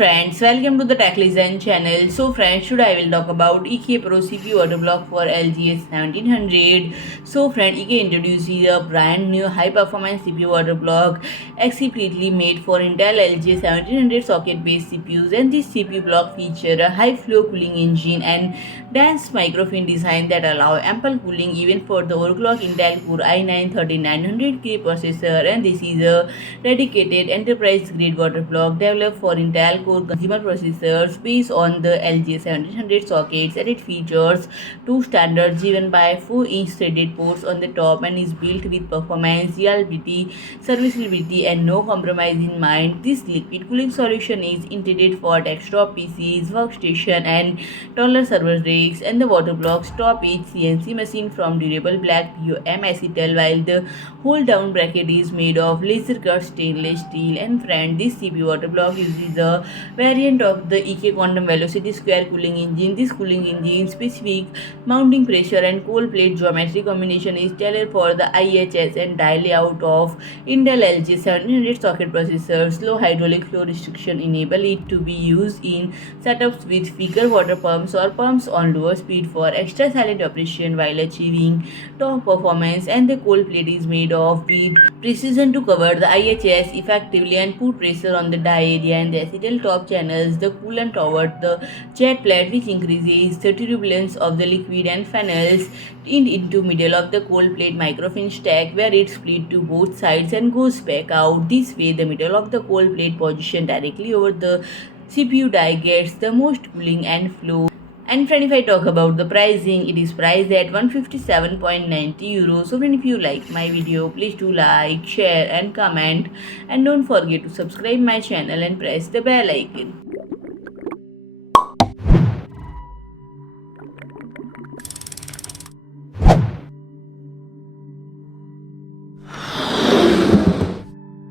friends, welcome to the Tech Listen channel. So friends, today I will talk about EK Pro CPU water block for LGA 1700. So friend, EK introduces a brand new high performance CPU water block explicitly made for Intel LGA 1700 socket based CPUs, and this CPU block features a high flow cooling engine and dense microfin design that allow ample cooling even for the overclocked Intel Core i9-3900K processor, and this is a dedicated enterprise grade water block developed for Intel Core consumer processors based on the LGA 1700 sockets, and it features two standards given by 4-inch threaded ports on the top and is built with performance, reliability, serviceability, and no compromise in mind. This liquid cooling solution is intended for desktop PCs, workstation, and taller server rigs, and the water block's top is CNC machined from durable black POM Acetal, while the hold down bracket is made of laser cut stainless steel. And friend, this CPU water block uses a variant of the EK-Quantum Velocity² cooling engine. This cooling engine specific mounting pressure and cold plate geometry combination is tailored for the IHS and die layout of Intel LGA 1700 socket processors. Low hydraulic flow restriction enable it to be used in setups with weaker water pumps or pumps on lower speed for extra silent operation while achieving top performance. And the cold plate is made of with precision to cover the IHS effectively and put pressure on the die area, and the acetal top channels the coolant toward the jet plate, which increases the turbulence of the liquid and funnels into middle of the cold plate microfin stack, where it split to both sides and goes back out. This way the middle of the cold plate position directly over the CPU die gets the most cooling and flow. And friend, if I talk about the pricing, it is priced at 157.90 euros. So friend, if you like my video, please do like, share and comment, and don't forget to subscribe my channel and press the bell icon.